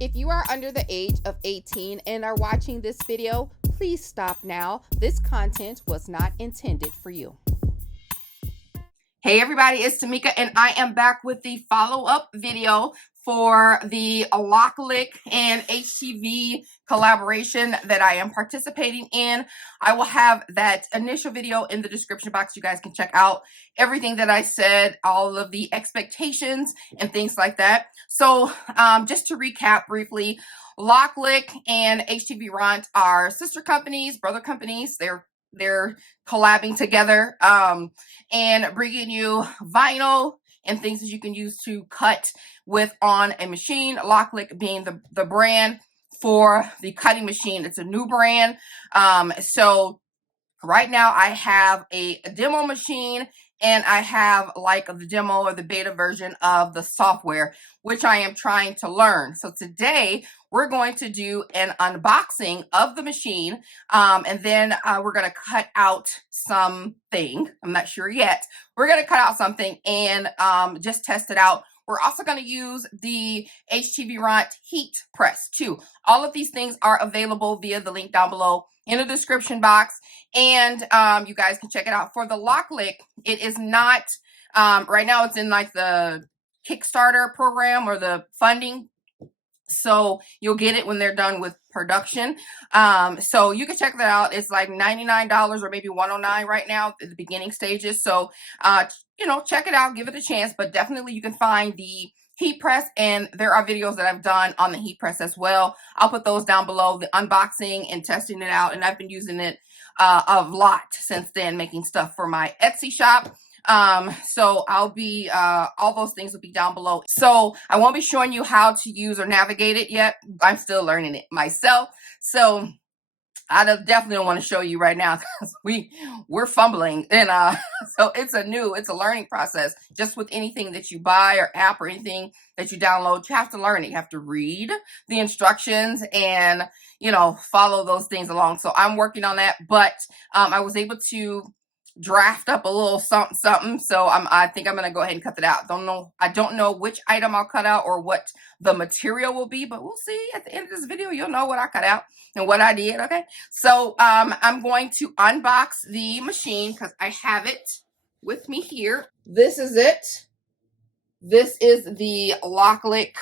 If you are under the age of 18 and are watching this video, please stop now. This content was not intended for you. Hey everybody, it's TMIKA and I am back with the follow-up video for the LOKLIK and HTV collaboration that I am participating in. I will have that initial video in the description box. You guys can check out everything that I said, all of the expectations and things like that. So just to recap briefly, LOKLIK and HTVRONT are sister companies, brother companies. They're collabing together and bringing you vinyl and things that you can use to cut with on a machine. LOKLIK being the brand for the cutting machine. It's a new brand. So right now I have a demo machine and I have like the demo or the beta version of the software, which I am trying to learn. So today we're going to do an unboxing of the machine, and then we're going to cut out something. I'm not sure yet. We're going to cut out something and just test it out. We're also going to use the HTVRONT heat press too. All of these things are available via the link down below in the description box, and you guys can check it out. For the LOKLIK, it is not, right now it's in like the Kickstarter program or the funding. So you'll get it when they're done with production. So you can check that out. It's like $99 or maybe $109 right now at the beginning stages. So, you know, check it out, give it a chance, but definitely you can find the heat press, and there are videos that I've done on the heat press as well. I'll put those down below, the unboxing and testing it out. And I've been using it a lot since then, making stuff for my Etsy shop. So I'll be, all those things will be down below. So I won't be showing you how to use or navigate it yet. I'm still learning it myself. So I definitely don't want to show you right now because we're fumbling. And, so it's a learning process. Just with anything that you buy or app or anything that you download, you have to learn it. You have to read the instructions and, you know, follow those things along. So I'm working on that, but, I was able to draft up a little something. So I think I'm going to go ahead and cut it out. I don't know which item I'll cut out or what the material will be, but we'll see at the end of this video. You'll know what I cut out and what I did. Okay. So, I'm going to unbox the machine because I have it with me here. This is it. This is the LOKLIK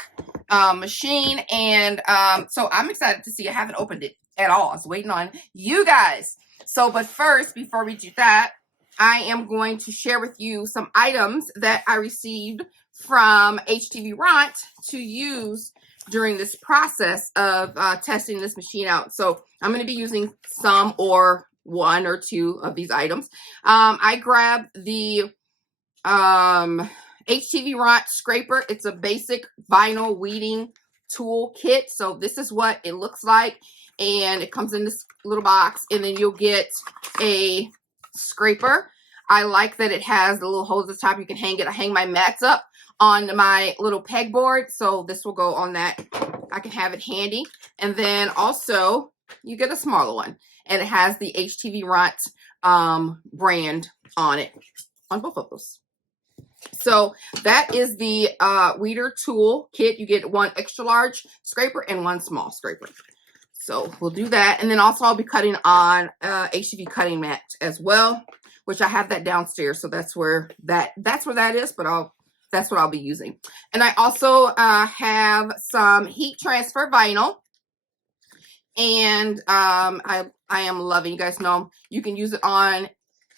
machine. And, so I'm excited to see. I haven't opened it at all. I was waiting on you guys. So, but first, before we do that, I am going to share with you some items that I received from HTVRONT to use during this process of testing this machine out. So I'm going to be using some or one or two of these items. I grabbed the HTVRONT scraper. It's a basic vinyl weeding tool kit. So this is what it looks like. And it comes in this little box, and then you'll get a scraper. I like that it has the little holes at the top. You can hang it. I hang my mats up on my little pegboard, so this will go on that. I can have it handy. And then also you get a smaller one, and it has the HTVRONT brand on it, on both of those. So that is the weeder tool kit. You get one extra large scraper and one small scraper. So we'll do that. And then also I'll be cutting on HTV cutting mat as well, which I have that downstairs. So that's where that is, but that's what I'll be using. And I also have some heat transfer vinyl. And I am loving, you guys know, you can use it on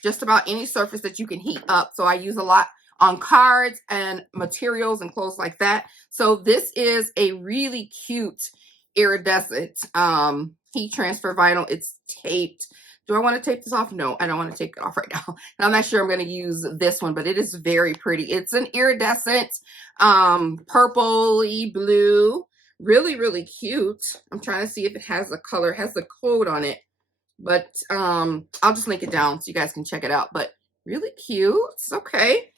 just about any surface that you can heat up. So I use a lot on cards and materials and clothes like that. So this is a really cute iridescent heat transfer vinyl. It's taped. Do I want to take this off? No, I don't want to take it off right now. And I'm not sure I'm going to use this one, but it is very pretty. It's an iridescent purpley blue. Really, really cute. I'm trying to see if it has a color. It has the code on it, but I'll just link it down so you guys can check it out. But really cute. Okay.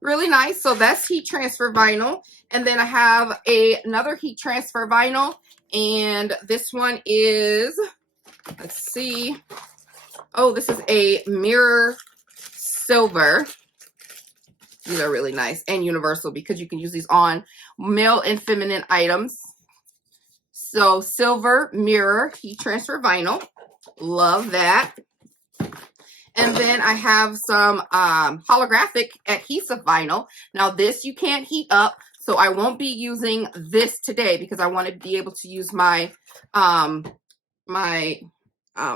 Really nice. So that's heat transfer vinyl. And then I have another heat transfer vinyl. And this one is, let's see. Oh, this is a mirror silver. These are really nice and universal because you can use these on male and feminine items. So silver mirror heat transfer vinyl. Love that. And then I have some holographic adhesive vinyl. Now this you can't heat up, so I won't be using this today because I want to be able to use my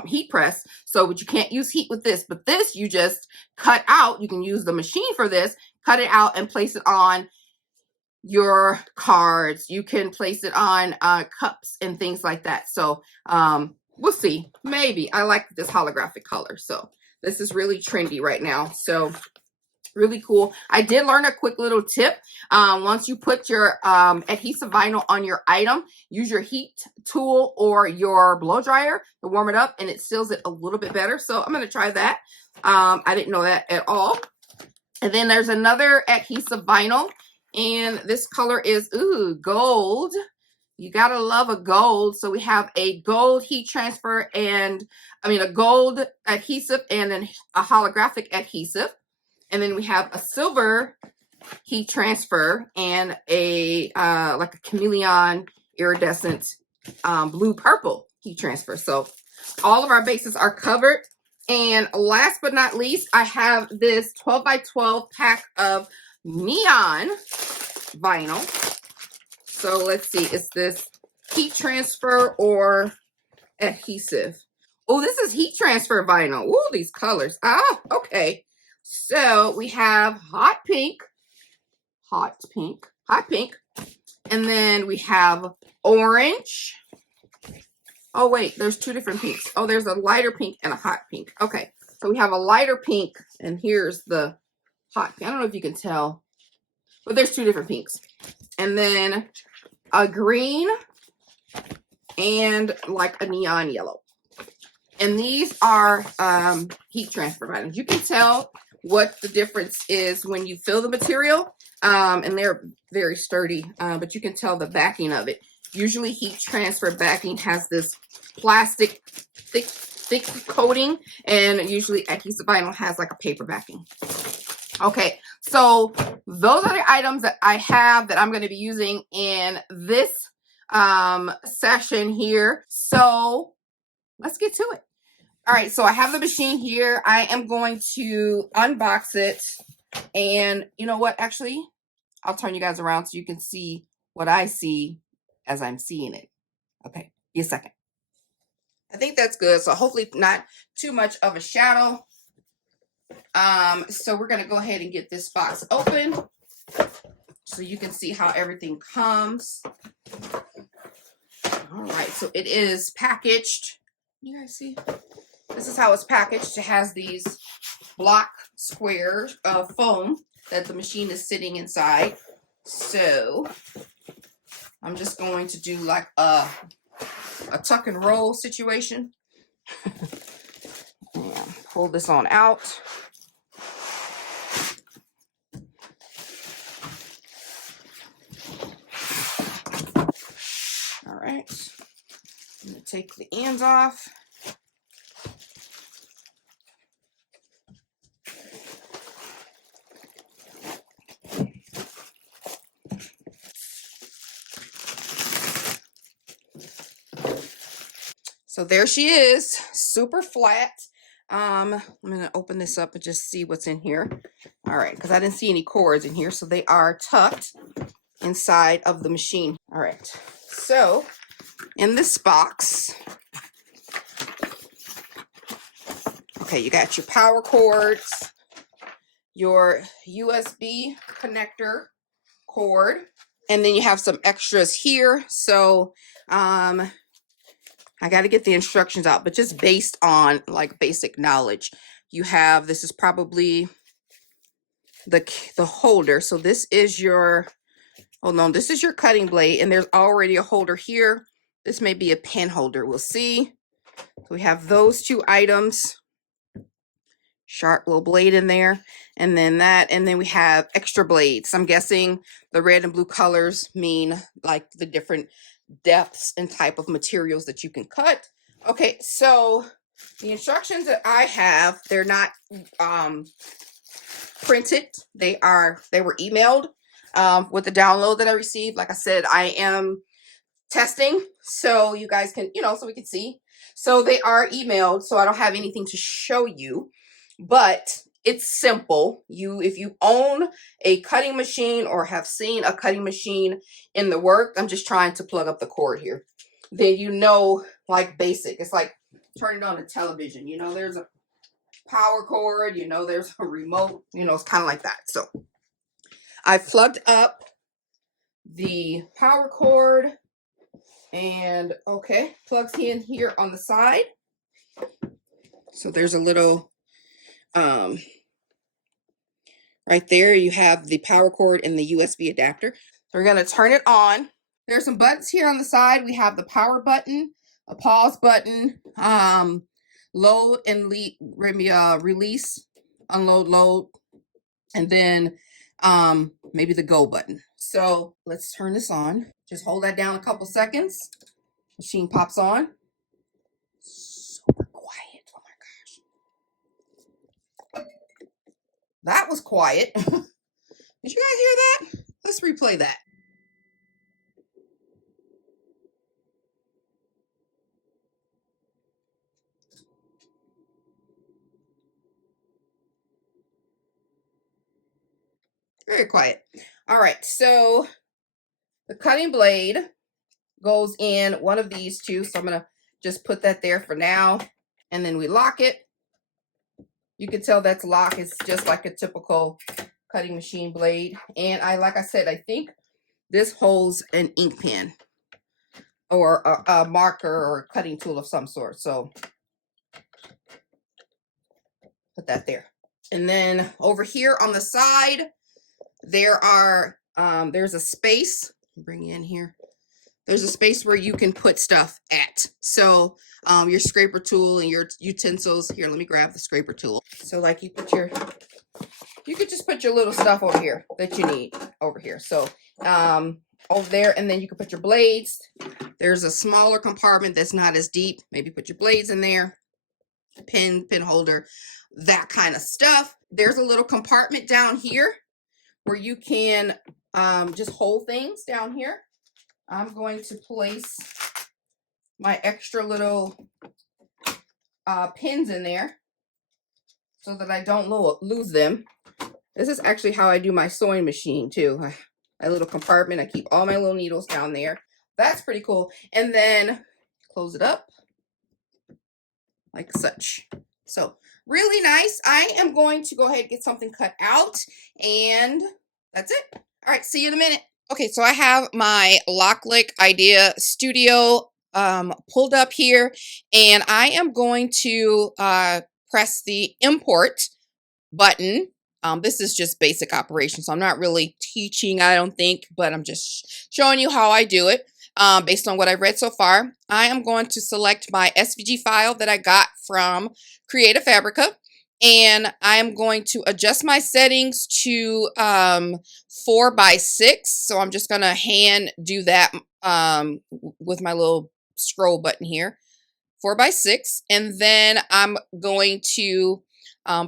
heat press. So but you can't use heat with this, but this you just cut out. You can use the machine for this, cut it out and place it on your cards. You can place it on cups and things like that. So we'll see. Maybe. I like this holographic color. So this is really trendy right now. So really cool. I did learn a quick little tip. Once you put your adhesive vinyl on your item, use your heat tool or your blow dryer to warm it up, and it seals it a little bit better. So I'm going to try that. I didn't know that at all. And then there's another adhesive vinyl, and this color is gold. You gotta love a gold. So we have a gold heat transfer and a gold adhesive and then a holographic adhesive. And then we have a silver heat transfer and a like a chameleon iridescent blue purple heat transfer. So all of our bases are covered. And last but not least, I have this 12 by 12 pack of neon vinyl. So let's see, is this heat transfer or adhesive? Oh, this is heat transfer vinyl. Oh, these colors. Ah, okay. So we have hot pink. And then we have orange. Oh, wait, there's two different pinks. Oh, there's a lighter pink and a hot pink. Okay, so we have a lighter pink, and here's the hot pink. I don't know if you can tell, but there's two different pinks. And then a green and like a neon yellow. And these are heat transfer vinyls. You can tell what the difference is when you fill the material. And they're very sturdy, but you can tell the backing of it. Usually heat transfer backing has this plastic thick coating, and usually adhesive vinyl has like a paper backing. Okay, so those are the items that I have that I'm going to be using in this session here. So let's get to it. All right, so I have the machine here. I am going to unbox it. And you know what? Actually, I'll turn you guys around so you can see what I see as I'm seeing it. Okay, give me a second. I think that's good. So hopefully not too much of a shadow. So we're going to go ahead and get this box open so you can see how everything comes. All right, so it is packaged. You guys see? This is how it's packaged. It has these block squares of foam that the machine is sitting inside. So I'm just going to do like a tuck and roll situation. And pull this on out. All right, I'm going to take the ends off. So there she is, super flat. I'm going to open this up and just see what's in here. All right, because I didn't see any cords in here, so they are tucked inside of the machine. All right, so in this box, okay, you got your power cords, your USB connector cord, and then you have some extras here. So I got to get the instructions out, but just based on like basic knowledge, you have, this is probably the holder. So this is your, oh no, this is your cutting blade, and there's already a holder here. This may be a pen holder. We'll see. So we have those two items, sharp little blade in there, and then that, and then we have extra blades. I'm guessing the red and blue colors mean like the different depths and type of materials that you can cut. Okay, so the instructions that I have, they're not printed. They were emailed with the download that I received. Like I said, I am testing, so you guys can, you know, so we can see. So they are emailed, so I don't have anything to show you, but it's simple. If you own a cutting machine or have seen a cutting machine in the work, I'm just trying to plug up the cord here. Then you know, like basic. It's like turning on a television. You know, there's a power cord. You know, there's a remote. You know, it's kind of like that. So I plugged up the power cord. And okay, plugs in here on the side. So there's a little, right there you have the power cord and the USB adapter. So we're gonna turn it on. There's some buttons here on the side. We have the power button, a pause button, load and release, unload, load, and then maybe the go button. So let's turn this on. Just hold that down a couple seconds. Machine pops on. Super quiet. Oh my gosh. That was quiet. Did you guys hear that? Let's replay that. Very quiet. All right, so the cutting blade goes in one of these two. So I'm going to just put that there for now. And then we lock it. You can tell that's locked. It's just like a typical cutting machine blade. And like I said, I think this holds an ink pen or a marker or a cutting tool of some sort. So put that there. And then over here on the side, there's a space. Bring you in here. There's a space where you can put stuff at. So your scraper tool and your utensils. Here, let me grab the scraper tool. So like you could just put your little stuff over here that you need over here. So over there, and then you can put your blades. There's a smaller compartment that's not as deep. Maybe put your blades in there. Pin holder, that kind of stuff. There's a little compartment down here where you can just hold things down here. I'm going to place my extra little pins in there so that I don't lose them. This is actually how I do my sewing machine too. My little compartment, I keep all my little needles down there. That's pretty cool. And then close it up like such. So really nice. I am going to go ahead and get something cut out, and that's it. All right, see you in a minute. Okay, so I have my LOKLIK Idea Studio pulled up here, and I am going to press the import button. This is just basic operation, so I'm not really teaching, I don't think, but I'm just showing you how I do it based on what I've read so far. I am going to select my SVG file that I got from Creative Fabrica, and I'm going to adjust my settings to 4:6. So I'm just going to hand do that with my little scroll button here. 4:6. And then I'm going to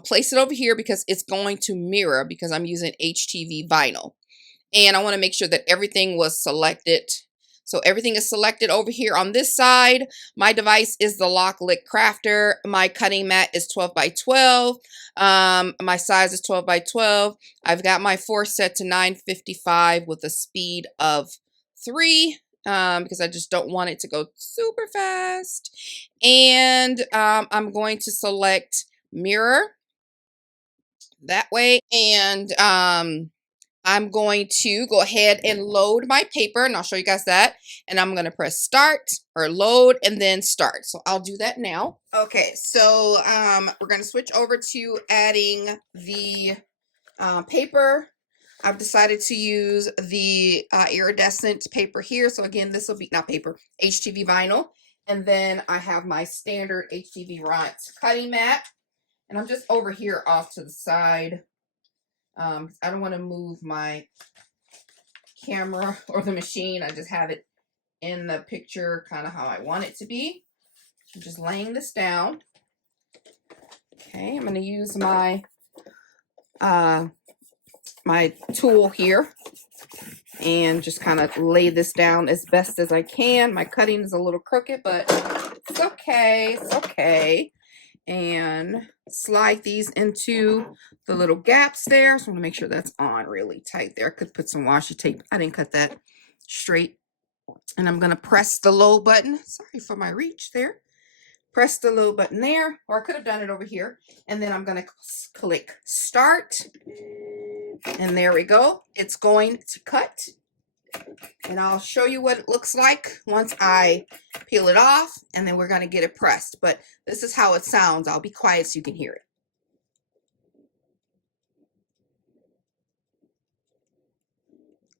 place it over here because it's going to mirror because I'm using HTV vinyl. And I want to make sure that everything was selected. So everything is selected over here on this side. My device is the LOKLIK Crafter. My cutting mat is 12:12. My size is 12:12. I've got my force set to 955 with a speed of 3 because I just don't want it to go super fast. And I'm going to select mirror that way. And I'm going to go ahead and load my paper, and I'll show you guys that. And I'm going to press start or load and then start. So I'll do that now. Okay, so we're going to switch over to adding the paper. I've decided to use the iridescent paper here. So again, this will be not paper, HTV vinyl. And then I have my standard HTVRONT cutting mat. And I'm just over here off to the side. I don't want to move my camera or the machine. I just have it in the picture kind of how I want it to be. I'm just laying this down. Okay, I'm going to use my my tool here. and just kind of lay this down as best as I can. My cutting is a little crooked, but it's okay. It's okay. And slide these into the little gaps there. So I'm gonna make sure that's on really tight there. I could put some washi tape. I didn't cut that straight. And I'm gonna press the low button. Sorry for my reach there. Press the low button there, or I could have done it over here. And then I'm gonna click start. And there we go. It's going to cut. And I'll show you what it looks like once I peel it off, and then we're going to get it pressed. But this is how it sounds. I'll be quiet so you can hear it.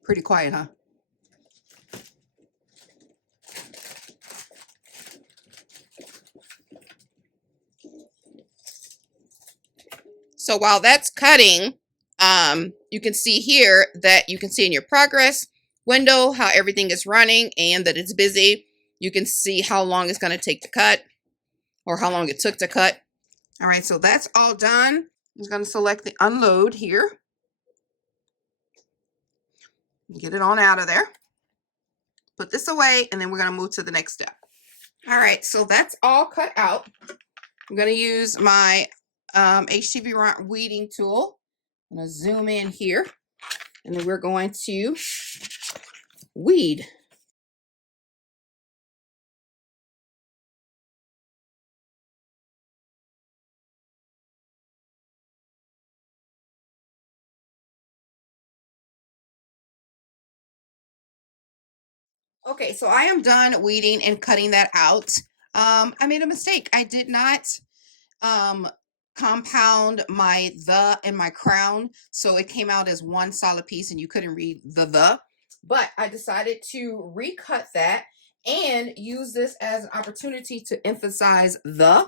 Pretty quiet, huh? So while that's cutting, you can see here that you can see in your progress window how everything is running and that it's busy. You can see how long it's going to take to cut, or how long it took to cut. All right, so that's all done. I'm just going to select the unload here. Get it on out of there. Put this away, and then we're going to move to the next step. All right, so that's all cut out. I'm going to use my HTVRONT weeding tool. I'm going to zoom in here, and then we're going to weed. Okay, so I am done weeding and cutting that out. I made a mistake. I did not compound my the and my crown, so it came out as one solid piece and you couldn't read the. But I decided to recut that and use this as an opportunity to emphasize the.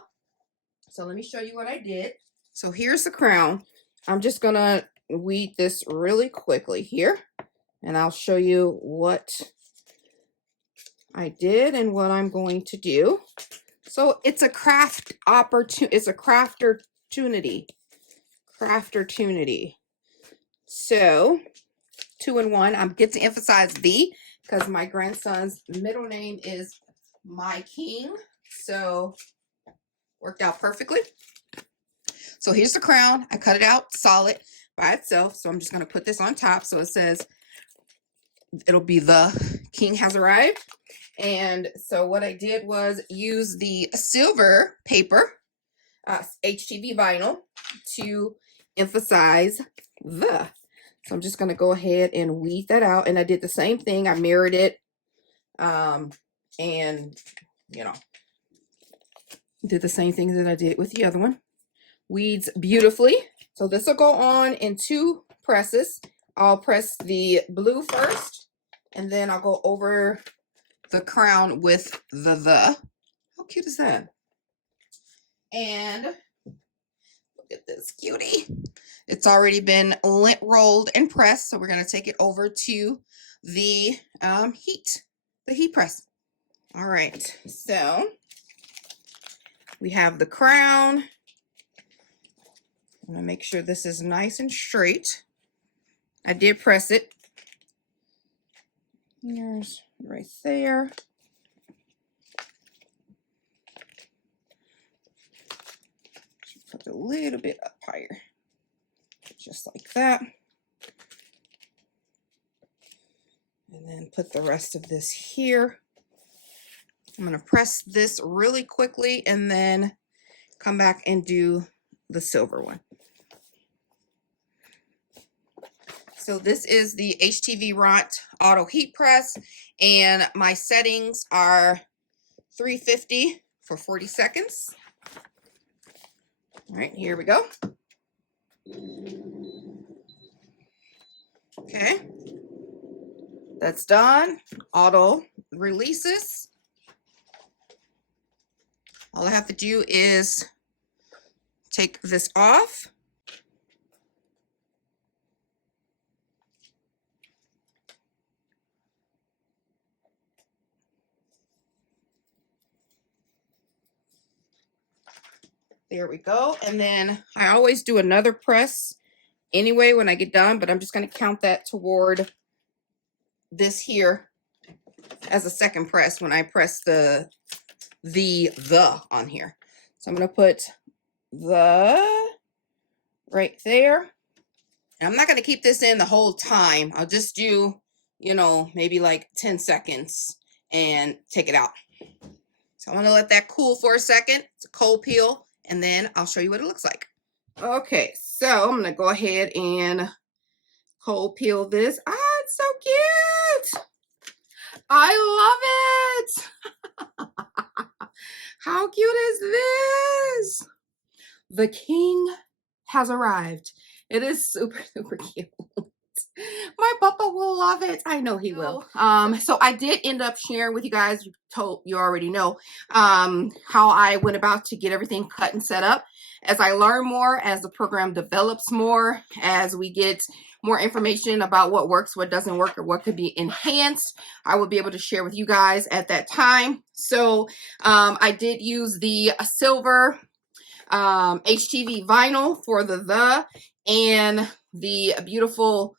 So let me show you what I did. So here's the crown. I'm just gonna weed this really quickly here, and I'll show you what I did and what I'm going to do. So it's a craft opportunity. It's a craftertunity. Craftertunity. So 2 in 1. I'm get to emphasize the, because my grandson's middle name is My King. So worked out perfectly. So here's the crown. I cut it out solid by itself. So I'm just going to put this on top. So it says it'll be the king has arrived. And so what I did was use the silver paper, HTV vinyl, to emphasize the. So I'm just going to go ahead and weed that out. And I did the same thing. I mirrored it and, you know, did the same thing that I did with the other one. Weeds beautifully. So this will go on in 2 presses. I'll press the blue first, and then I'll go over the crown with the. How cute is that? And look at this cutie. It's already been lint rolled and pressed, so we're going to take it over to the heat press. All right, so we have the crown. I'm going to make sure this is nice and straight. I did press it. Here's right there. Put a little bit up higher. Just like that. And then put the rest of this here. I'm going to press this really quickly and then come back and do the silver one. So this is the HTVRONT auto heat press, and my settings are 350 for 40 seconds. All right, here we go. Okay, that's done. Auto releases. All I have to do is take this off. There we go. And then I always do another press anyway when I get done, but I'm just going to count that toward this here as a second press when I press the on here. So I'm going to put the right there. And I'm not going to keep this in the whole time. I'll just do, you know, maybe like 10 seconds and take it out. So I'm going to let that cool for a second. It's a cold peel, and then I'll show you what it looks like. Okay, so I'm going to go ahead and cold peel this. Ah, it's so cute. I love it. How cute is this? The king has arrived. It is super, super cute. My papa will love it. I know he will. So I did end up sharing with you guys, you already know, how I went about to get everything cut and set up. As I learn more, as the program develops more, as we get more information about what works, what doesn't work, or what could be enhanced, I will be able to share with you guys at that time. So I did use the silver HTV vinyl for the and the beautiful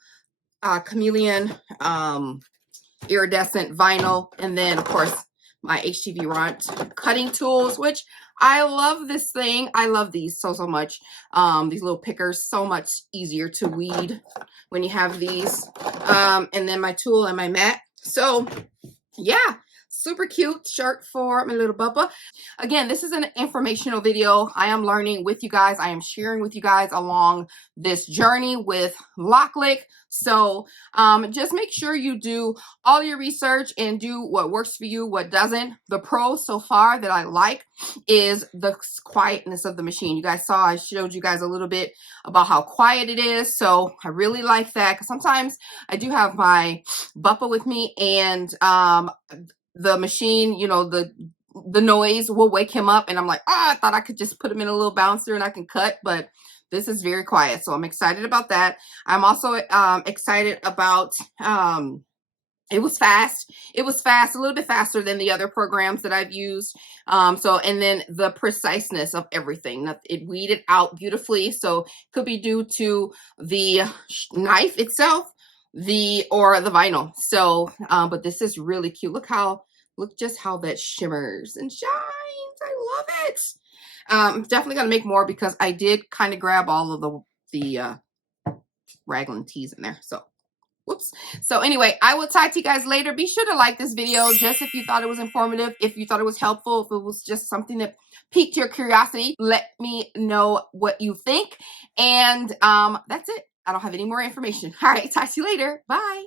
Chameleon iridescent vinyl, and then of course my HTVRONT cutting tools, which I love this thing. I love these so much. These little pickers, so much easier to weed when you have these. And then my tool and my mat. So yeah, super cute shirt for my little bubba. Again, this is an informational video. I am learning with you guys. I am sharing with you guys along this journey with LOKLIK. So just make sure you do all your research and do what works for you, what doesn't. The pro so far that I like is the quietness of the machine. You guys saw, I showed you guys a little bit about how quiet it is. So I really like that, because sometimes I do have my buppa with me, and the machine, you know, the noise will wake him up, and I'm like, I thought I could just put him in a little bouncer and I can cut, but this is very quiet. So I'm excited about that. I'm also excited about, it was fast. It was fast, a little bit faster than the other programs that I've used. And then the preciseness of everything. It weeded out beautifully. So could be due to the knife itself, or the vinyl. So, but this is really cute. Look just how that shimmers and shines. I love it. I'm definitely gonna make more, because I did kind of grab all of the raglan tees in there. So whoops. So anyway, I will talk to you guys later. Be sure to like this video, just if you thought it was informative, if you thought it was helpful, if it was just something that piqued your curiosity. Let me know what you think. And that's it. I don't have any more information. All right, talk to you later. Bye.